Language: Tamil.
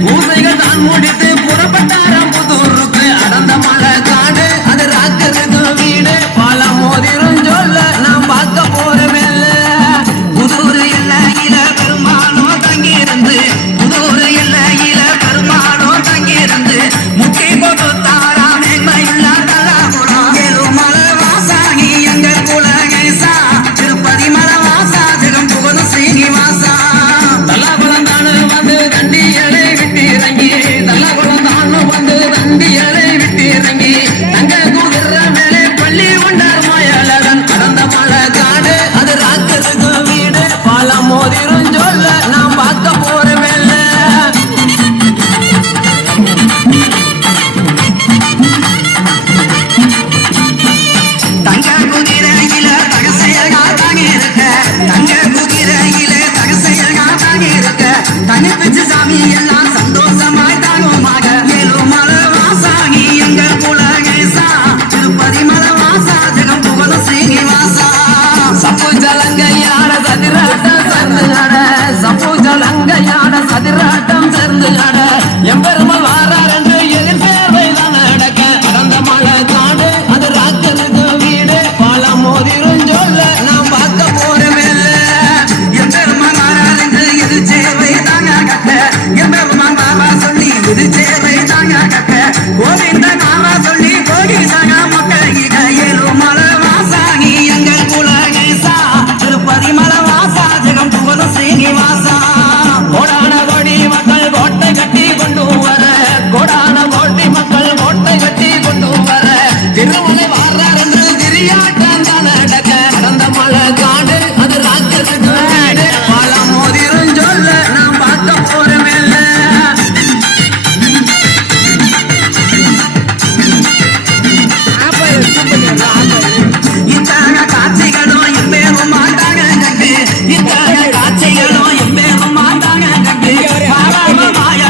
பூசைகள் தான் முடித்து புறப்பட்டாராம் புதூருக்கு. அடர்ந்த மலை காடு அது ராக்கருக்கு வீடு. பல மோதிரும் சொல்ல நாம் பார்க்க போற மேல புதூர் எல்லையில பெரும்பாலும் தங்கியிருந்து புதூர் எல்லையில பெரும்பாலும் தங்கியிருந்து முக்கி கொடுத்தாரா மேன்மையுள்ள தல்லாகுளம். ஏழுமலை வாசாகி எங்கள் குலகேசா திருப்பதி மலை வாசா ஜெகம் புகழும் ஸ்ரீனிவாசா. தல்லாகுளம் தானு வந்து தண்டியலை விட்டு இறங்கி தல்லாகுளம் தானு வந்து தண்டியலை விட்டு இறங்கி தங்க குதிர மேலே பள்ளி கொண்டார் மாயலடன். அடர்ந்த மலை காடு அது ராக்கருக்கு வீடு. பல மோதிரும் சொல்ல நாம் பார்க்க போற மேல தங்க குதிரையில தகசையகா தாங்கி இருக்க. தங்க குதிரையில தகசையகா தாங்கி இருக்க. தனிப்பிச்சு சாமி எல்லாம் சந்தோஷமாய் தாங்குமாக. ஏழுமலை வாசாகி எங்கள் குலகேசா திருப்பதி மலை வாசா ஜெகம் புகழும் ஸ்ரீனிவாசா. சப்பு ஜலங்கையான சதிராட்டம் சேர்ந்து நட. சப்பு ஜலங்கையான சதிராட்டம் சேர்ந்து நட. எம்பெருமாள் வாரார் என்று எதிர்பேர்வை தான் நடக்க. அடர்ந்த மலை காடு அது ராக்கருக்கு வீடு. பல மோதிரும் சொல்ல நாம் பார்க்க போற மேல எம்பெருமாள் வாரார் என்று எதிர் சேவை தாங்க கட்ட. எம்பெருமாள் பாபா சொல்லி எதிர்